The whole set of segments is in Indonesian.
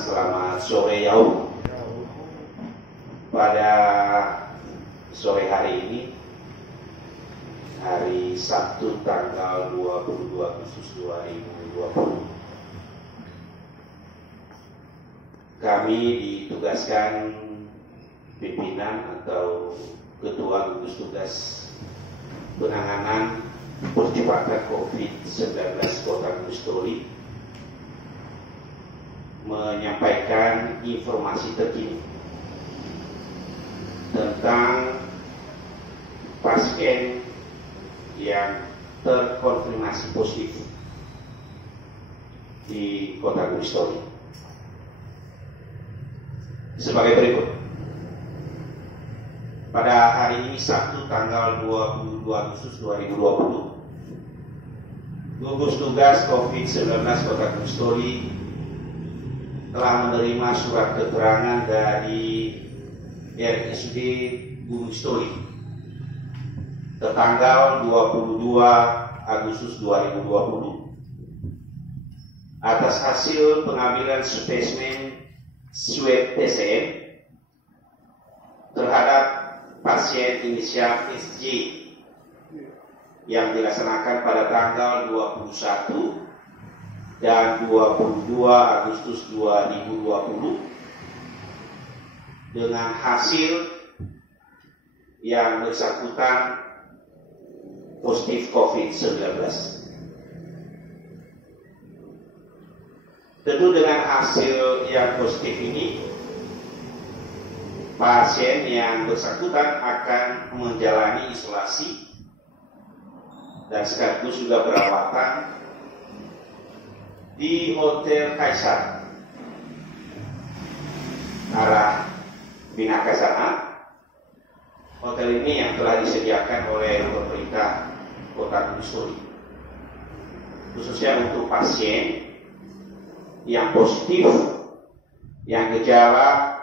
selamat sore Yaum. Pada sore hari ini, hari Sabtu tanggal 22 Agustus 2020, kami ditugaskan pimpinan atau ketua gugus tugas penanganan percepatan COVID-19 Kota Gunung Stoli menyampaikan informasi terkini tentang pasien yang terkonfirmasi positif di Kota Gunung Stoli sebagai berikut. Pada hari ini Sabtu tanggal 22 Agustus 2020, gugus tugas COVID-19 Kota Gunung Stoli telah menerima surat keterangan dari RSUD Gunung Stoli tertanggal 22 Agustus 2020 atas hasil pengambilan spesimen swab PCR terhadap pasien inisial SJ yang dilaksanakan pada tanggal 21 dan 22 Agustus 2020 dengan hasil yang bersangkutan positif COVID-19. Tentu dengan hasil yang positif ini, pasien yang bersangkutan akan menjalani isolasi dan sekaligus juga perawatan di Hotel Kaisar arah Binaka sana. Hotel ini yang telah disediakan oleh pemerintah Kota Gunung Stoli, khususnya untuk pasien yang positif, yang gejala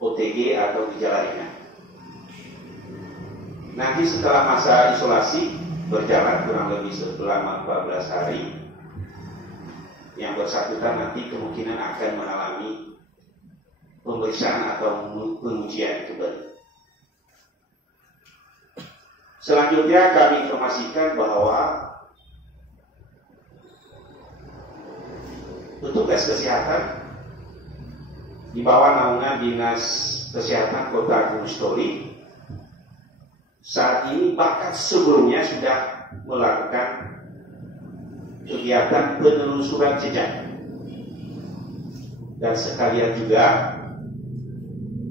OTG atau gejala ringan. Nanti setelah masa isolasi berjalan kurang lebih selama 14 hari, yang bersangkutan nanti kemungkinan akan mengalami pemeriksaan atau pengujian kembali. Selanjutnya kami informasikan bahwa petugas kesehatan di bawah naungan Dinas Kesehatan Kota Gunung Stoli saat ini bahkan sebelumnya sudah melakukan kegiatan penelusuran jejak dan sekalian juga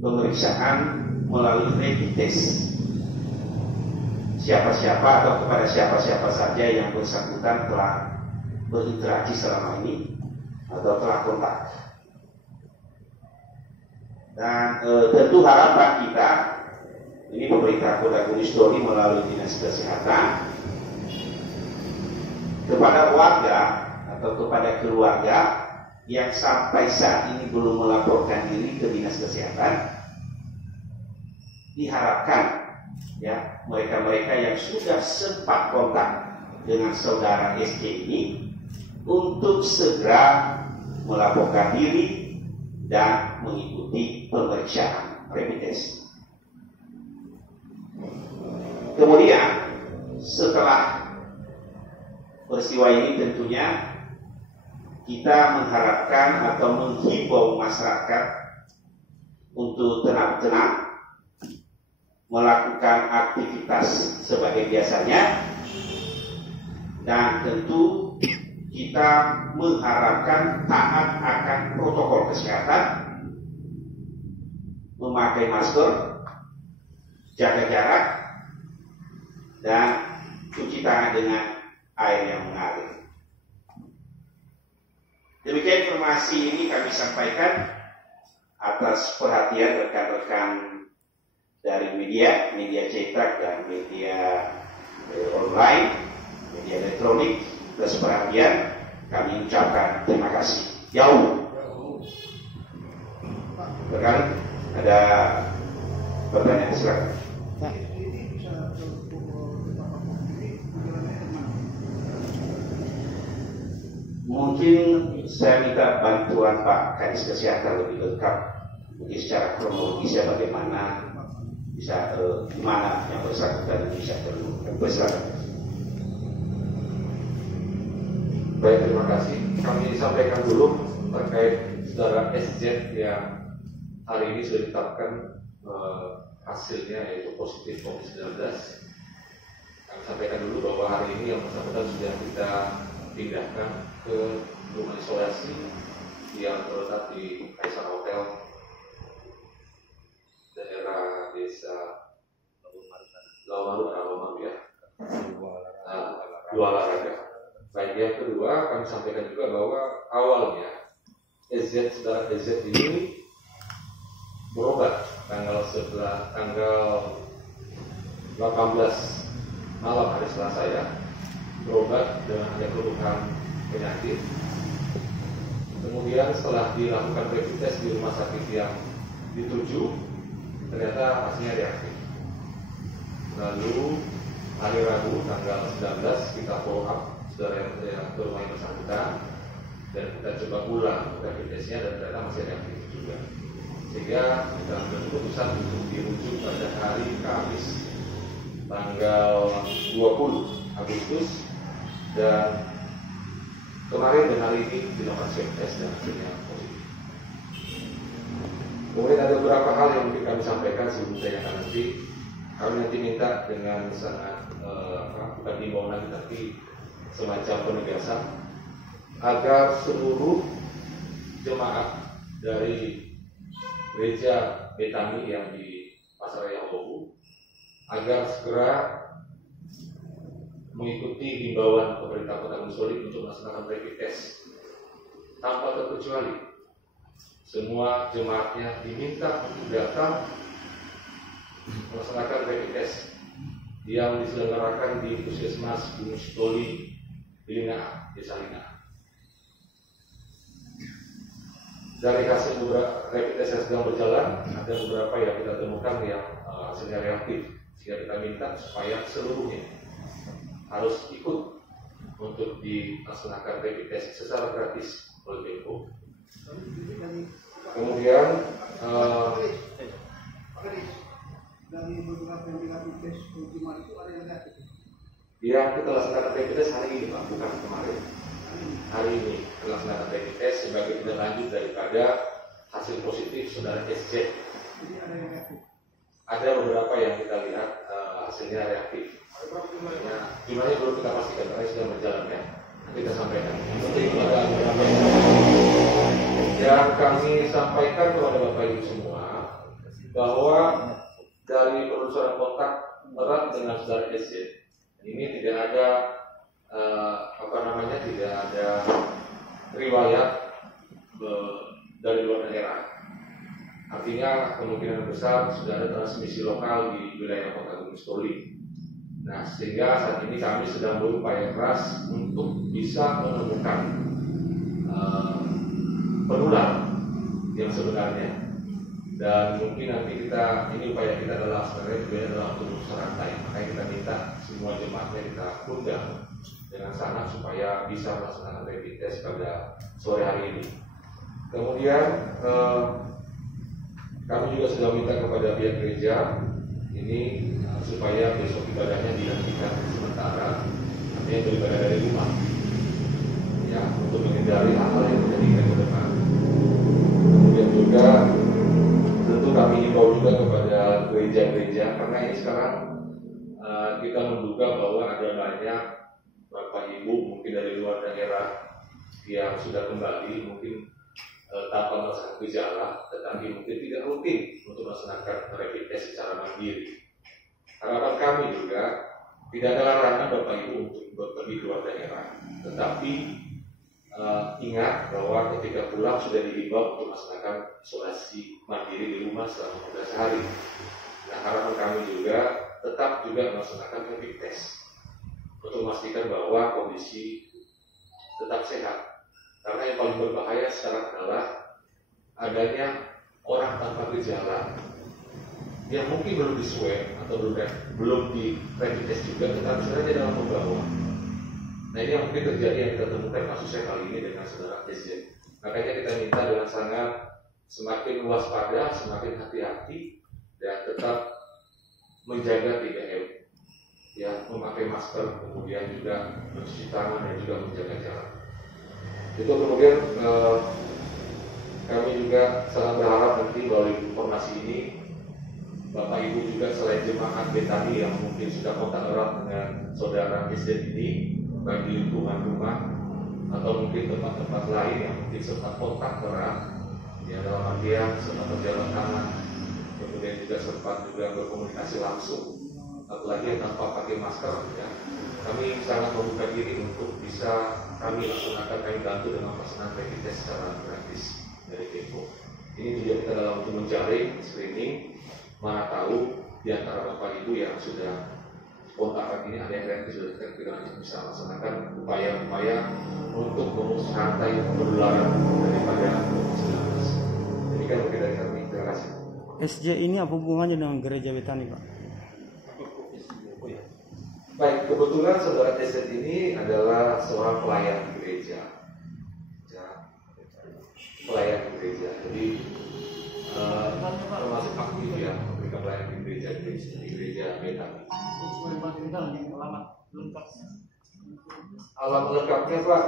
pemeriksaan melalui rapid test siapa-siapa atau kepada siapa-siapa saja yang bersangkutan telah berinteraksi selama ini atau telah kontak. Dan tentu harapan kita, ini pemerintah Kota Gunung Stoli melalui Dinas Kesehatan, kepada warga atau kepada keluarga yang sampai saat ini belum melaporkan diri ke Dinas Kesehatan, diharapkan ya mereka-mereka yang sudah sempat kontak dengan saudara SJ ini untuk segera melaporkan diri dan mengikuti pemeriksaan rapid test. Kemudian setelah peristiwa ini tentunya kita mengharapkan atau menghimbau masyarakat untuk tenang-tenang melakukan aktivitas sebagai biasanya, dan tentu kita mengharapkan taat akan protokol kesehatan, memakai masker, jaga jarak, dan cuci tangan dengan air yang mengalir. Demikian informasi ini kami sampaikan atas perhatian rekan-rekan dari media cetak dan media online, media elektronik. Atas perhatian kami ucapkan terima kasih. Yaum. Rekan, ada pertanyaan silakan. Mungkin Saya minta bantuan Pak Kadis Kesehatan lebih lengkap, mungkin secara kronologisnya bagaimana, bisa mana yang bersangkutan bisa bersilakan. Baik, terima kasih. Kami sampaikan dulu terkait saudara SZ yang hari ini sudah ditetapkan hasilnya yaitu positif COVID-19. Kami sampaikan dulu bahwa hari ini yang bersangkutan sudah kita pindahkan ke rumah isolasi yang terletak di Kaisar Hotel daerah desa Lawamaru ya, Dua Olahraga. Baik, yang kedua kami sampaikan juga bahwa awalnya saudara SZ ini berobat tanggal 18 malam hari Selasa ya, berobat dengan ada keluhan penyakit. Kemudian setelah dilakukan rapid test di rumah sakit yang dituju, ternyata hasilnya reaktif. Lalu hari Rabu tanggal 19 kita follow up saudara yang ke rumah yang bersangkutan dan kita coba ulang rapid testnya dan ternyata masih reaktif juga. Sehingga kita ambil keputusan untuk dirujuk pada hari Kamis tanggal 20 Agustus dan kemarin dan hari ini dilakukan swab test dan hasilnya positif. Kemudian ada beberapa hal yang mungkin kami sampaikan sebelum saya akan kami nanti minta dengan sangat bukan himbauan lagi tapi semacam penegasan agar seluruh jemaat dari gereja Betani yang di Pasaraya Obu agar segera mengikuti himbauan pemerintah Kota Gunung Solik untuk melaksanakan rapid test tanpa terkecuali. Semua jemaatnya diminta untuk datang melaksanakan rapid test yang diselenggarakan di Puskesmas Gunung Sitoli di Lina, Desa Lina. Dari hasil beberapa rapid test yang sedang berjalan, ada beberapa yang kita temukan yang hasilnya reaktif, sehingga kita minta supaya seluruhnya harus ikut untuk dilaksanakan rapid test secara gratis oleh Bepom. Kemudian dari beberapa yang rapid test ultima itu ada yang reaktif. Yang kita laksanakan rapid test hari ini Pak, bukan kemarin. Hari ini kita laksanakan rapid test sebagai tindak lanjut daripada hasil positif saudara SZ. Jadi ada yang reaktif. Ada beberapa yang kita lihat hasilnya reaktif. Nah, jumlahnya belum kita pastikan karena sudah berjalan ya. Nanti kita sampaikan. Nanti ada beberapa yang kami sampaikan kepada Bapak Ibu semua bahwa dari penelusuran kontak erat dengan saudara SZ ini tidak ada tidak ada riwayat dari luar daerah. Artinya kemungkinan besar sudah ada transmisi lokal di wilayah Kota Gunung Sitoli. Nah, sehingga saat ini kami sedang berupaya keras untuk bisa menemukan penular yang sebenarnya. Dan mungkin nanti ini upaya kita adalah sebenarnya juga adalah untuk serantai. Makanya kita minta semua jemaatnya kita undang dengan sangat supaya bisa melaksanakan rapid test pada sore hari ini. Kemudian kami juga sudah minta kepada pihak gereja ini supaya besok ibadahnya dihentikan sementara, artinya beribadah dari rumah, ya, untuk menghindari hal-hal yang terjadi ke depan. Kemudian juga tentu kami himbau juga kepada gereja-gereja karena ini sekarang kita menduga bahwa ada banyak Bapak Ibu mungkin dari luar daerah yang sudah kembali mungkin tanpa merasakan gejala, tetapi mungkin tidak rutin untuk melaksanakan rapid test secara mandiri. Harapan kami juga tidak ada larangan Bapak Ibu untuk pergi keluar daerah, tetapi ingat bahwa ketika pulang sudah dihimbau untuk melaksanakan isolasi mandiri di rumah selama 14 hari. Nah, harapan kami juga tetap juga melaksanakan rapid test untuk memastikan bahwa kondisi tetap sehat. Karena yang paling berbahaya sekarang adalah adanya orang tanpa gejala yang mungkin belum diswab atau belum di rapid test juga, tetapi sebenarnya dalam membawa. Nah ini yang mungkin terjadi yang kita temukan kasusnya kali ini dengan saudara SJ. Makanya kita minta dengan sangat semakin waspada, semakin hati-hati dan tetap menjaga 3M. Ya, memakai masker, kemudian juga mencuci tangan dan juga menjaga jarak. Itu kemudian kami juga sangat berharap nanti melalui informasi ini Bapak Ibu juga selain jemaat Betani yang mungkin sudah kontak erat dengan saudara SJ ini, baik di lingkungan rumah atau mungkin tempat-tempat lain yang mungkin sempat kontak erat, ya dalam artian sempat berjalan tangan, kemudian juga sempat juga berkomunikasi langsung, apalagi yang tanpa pakai masker, ya. Kami sangat membuka diri untuk bisa kami laksanakan, kami bantu dengan pelaksanaan rapid test secara gratis dari Kepo. Ini tujuan kita dalam untuk menjaring, screening, mana tahu di antara Bapak Ibu yang sudah kontak ini ada yang reaktif sudah terkira bisa melaksanakan upaya-upaya untuk memutus rantai penularan daripada COVID-19. Demikian mungkin dari kami. Terima kasih. SJ ini apa hubungannya dengan gereja Betani, Pak? Baik, kebetulan saudara SZ ini adalah seorang pelayan gereja, ya, pelayan gereja. Jadi termasuk aktif ya memberikan pelayanan di gereja Betani. Alamat lengkapnya Pak,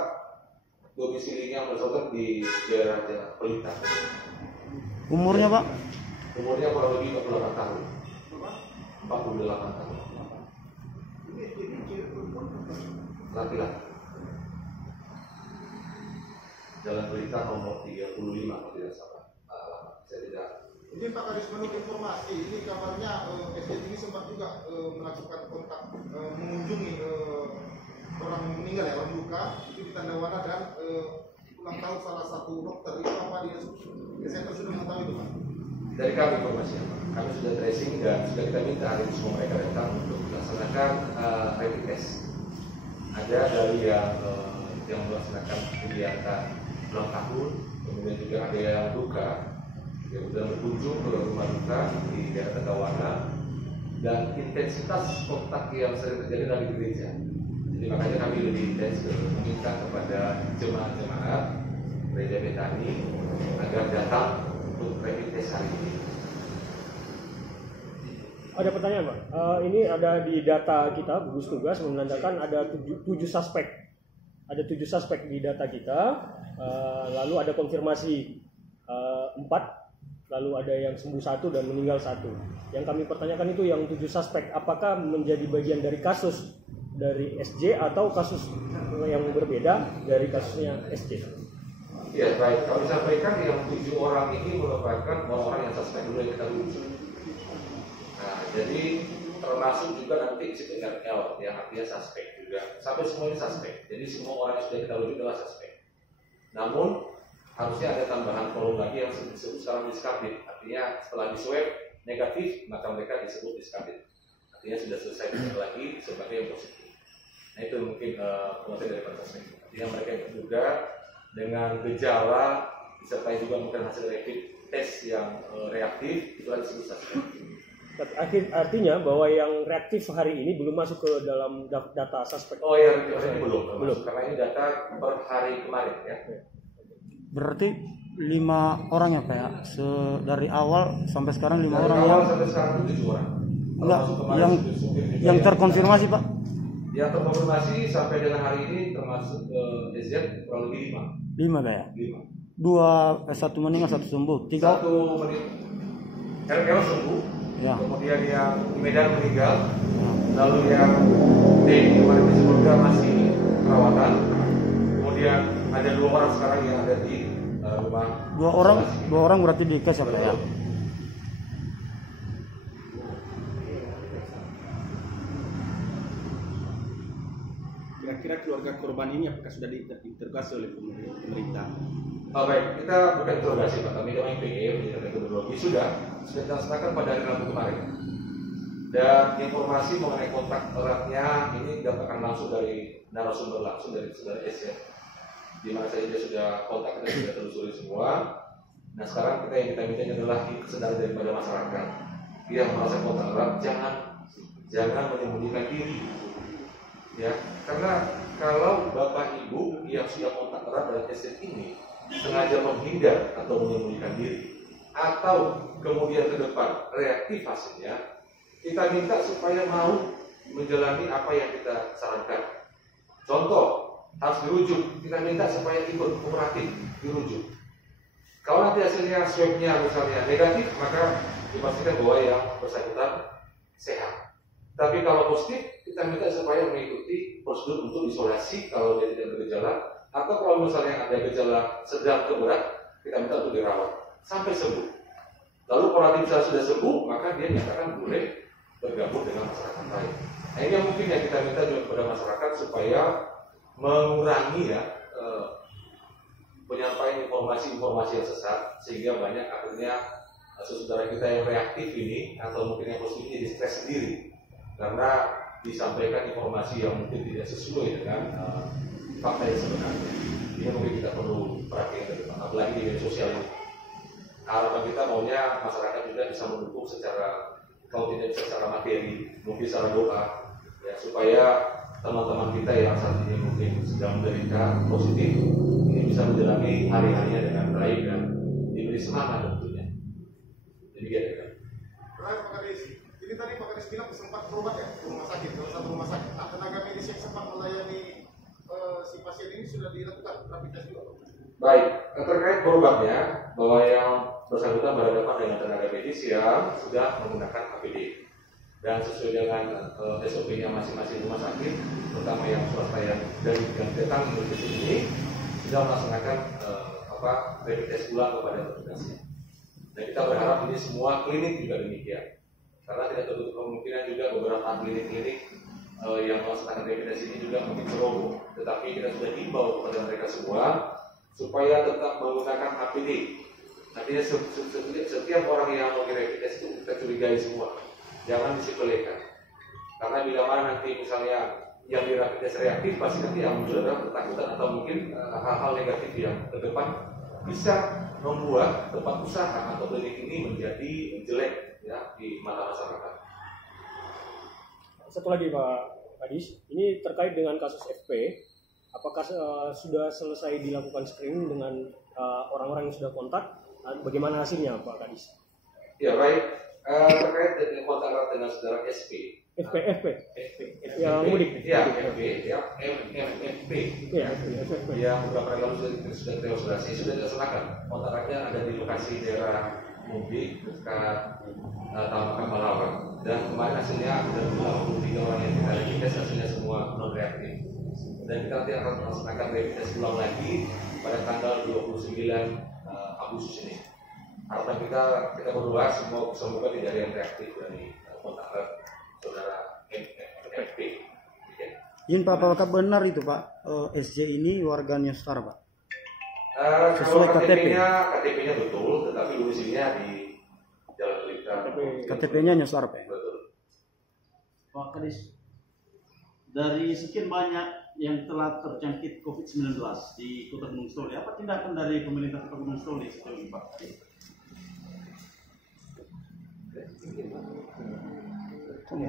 domisilinya bersangkutan di daerah Pelita. Umurnya, Pak? Umurnya kurang lebih 48 tahun. 48 tahun. Laki-laki. Jalan Pelita nomor 35 kalau tidak salah. Saya tidak. Ini Pak Kadis menurut informasi ini kabarnya SJ ini sempat juga melakukan kontak mengunjungi orang meninggal ya, orang luka itu di Tandawara dan ulang tahun salah satu dokter itu apa dia kesehatan sudah mengetahui itu Pak? Dari kami informasi Pak. Kami sudah tracing dan sudah kita minta hari ini semua mereka datang untuk melaksanakan rapid test. Ada dari yang melaksanakan kegiatan ulang tahun, kemudian juga ada yang duka, yang sudah berkunjung ke rumah duka di daerah Tandawara, dan intensitas kontak yang sering terjadi dari gereja. Jadi makanya kami lebih intens meminta kepada jemaat-jemaat gereja Betani agar datang untuk rapid test hari ini. Ada pertanyaan Pak, ini ada di data kita, gugus tugas menandakan ada 7 suspek. Ada 7 suspek di data kita, lalu ada konfirmasi 4, lalu ada yang sembuh 1 dan meninggal 1. Yang kami pertanyakan itu yang 7 suspek, apakah menjadi bagian dari kasus dari SJ atau kasus yang berbeda dari kasusnya SJ? Ya baik, kami sampaikan yang 7 orang ini merupakan orang-orang yang suspek dulu yang kita rujuk. Nah, jadi termasuk juga nanti situ RL yang artinya suspek juga. Sampai semua ini suspek. Jadi semua orang yang sudah kita rujuk adalah suspek. Namun harusnya ada tambahan kolom lagi yang disebut sekarang diskredit. Artinya setelah di swab negatif maka mereka disebut diskredit. Artinya sudah selesai lagi sebagai yang positif. Nah itu mungkin pengertian dari suspek. Artinya mereka juga dengan gejala disertai juga mungkin hasil rapid test yang reaktif itu disebut suspek. Artinya bahwa yang reaktif hari ini belum masuk ke dalam data suspek. Oh ya, ini belum. Karena ini data per hari kemarin ya. Berarti 5 orang ya Pak ya? Dari awal sampai sekarang 5 dari orang awal yang sampai sekarang 7 orang. enggak, yang terkonfirmasi Pak? Yang terkonfirmasi sampai dengan hari ini termasuk SZ kurang lebih 5. 5 Pak ya? 5. 1 meninggal, 1 sembuh. 3 1 meninggal. RL sembuh. Ya. Kemudian yang Medan meninggal. Ya. Lalu yang D kemarin disebutkan masih perawatan. Kemudian ada 2 orang sekarang yang ada di rumah. 2 orang berarti di kes ya Pak ya? Kira-kira keluarga korban ini apakah sudah diinterogasi oleh pemerintah? Oh baik, kita bukan interogasi Pak, kami dengan IPE, metodologi sudah dilaksanakan pada hari Rabu kemarin. Dan informasi mengenai kontak eratnya ini didapatkan langsung dari narasumber langsung dari saudara S ya. Di mana saja dia sudah kontak, kita sudah telusuri semua. Nah sekarang kita yang kita minta adalah kesadaran daripada masyarakat yang merasa kontak erat, jangan menyembunyikan diri, ya. Karena kalau Bapak Ibu yang sudah kontak erat dengan pasien ini sengaja menghindar atau menyembunyikan diri, atau kemudian ke depan reaktif hasilnya, kita minta supaya mau menjalani apa yang kita sarankan. Contoh, harus dirujuk, kita minta supaya ikut kooperatif, dirujuk. Kalau nanti hasilnya swabnya misalnya negatif, maka dipastikan bahwa yang bersangkutan sehat. Tapi kalau positif, kita minta supaya mengikuti prosedur untuk isolasi kalau dia tidak bergejala, atau kalau misalnya ada gejala sedang ke berat, kita minta untuk dirawat sampai sembuh. Lalu kalau nanti misalnya sudah sembuh, maka dia nyatakan boleh bergabung dengan masyarakat lain. Nah, ini yang mungkin yang kita minta juga kepada masyarakat supaya mengurangi penyampaian informasi-informasi yang sesat, sehingga banyak akhirnya saudara kita yang reaktif ini atau mungkin yang positif ini stres sendiri karena disampaikan informasi yang mungkin tidak sesuai dengan fakta yang sebenarnya. Ini mungkin kita perlu perhatikan ke depan, apalagi di media sosial ini. Harapan kita maunya masyarakat juga bisa mendukung secara, kalau tidak bisa secara materi, mungkin secara doa, ya, supaya teman-teman kita yang saat ini mungkin sedang menderita positif ini bisa menjalani hari-harinya dengan baik dan diberi semangat tentunya. Demikian ya. Terakhir Pak Kadis, ini tadi Pak Kadis bilang sempat berobat ya ke rumah sakit, salah satu rumah sakit. Nah, tenaga medis yang sempat melayani si pasien ini sudah dilakukan rapid test juga. Baik, terkait berobatnya bahwa yang bersangkutan berhadapan dengan tenaga medis yang sudah menggunakan APD dan sesuai dengan SOP-nya masing-masing rumah sakit, terutama yang swasta yang dari yang datang ke sini sudah melaksanakan rapid test ulang kepada petugasnya. Dan kita berharap ini semua klinik juga demikian, karena tidak tertutup kemungkinan juga beberapa klinik-klinik yang melaksanakan rapid test ini juga mungkin ceroboh. Tetapi kita sudah himbau kepada mereka semua supaya tetap menggunakan APD. Artinya setiap orang yang mau rapid test itu kita curigai semua, jangan disepelekan. Karena bila mana nanti misalnya yang di rapid test reaktif, pasti nanti yang muncul adalah ketakutan atau mungkin hal-hal negatif yang ke depan bisa membuat tempat usaha atau klinik ini menjadi jelek ya di mata masyarakat. Satu lagi Pak Kadis, ini terkait dengan kasus FP, apakah sudah selesai dilakukan screening dengan orang-orang yang sudah kontak? Bagaimana hasilnya Pak Kadis? Ya baik, terkait dengan kontak erat dengan saudara SP. FP. Yang mudik. Ya, FP, ya, FP. Ya, FP. Yang beberapa hari lalu sudah terorisasi, sudah dilaksanakan. Kontak eratnya ada di lokasi daerah mudik dekat Tamakan Malawan. Dan kemarin hasilnya ada 23 orang yang kita rapid test, hasilnya semua non reaktif. Dan kita nanti akan melaksanakan rapid test ulang lagi pada tanggal 29 Agustus ini. Harapan kita berdoa semoga tidak ada yang reaktif dari kontak erat saudara FP. Yin Pak, apakah benar itu Pak, SJ ini warga Nyostar Pak? Sesuai KTP-nya betul, tetapi domisilinya di Jalan Pelita. KTP-nya Nyostar Pak. Betul. Pak Kadis, dari sekian banyak yang telah terjangkit COVID-19 di Kota Gunung Sitoli, apa tindakan dari pemerintah Kota Gunung Sitoli sejauh ini Pak? Tunggu.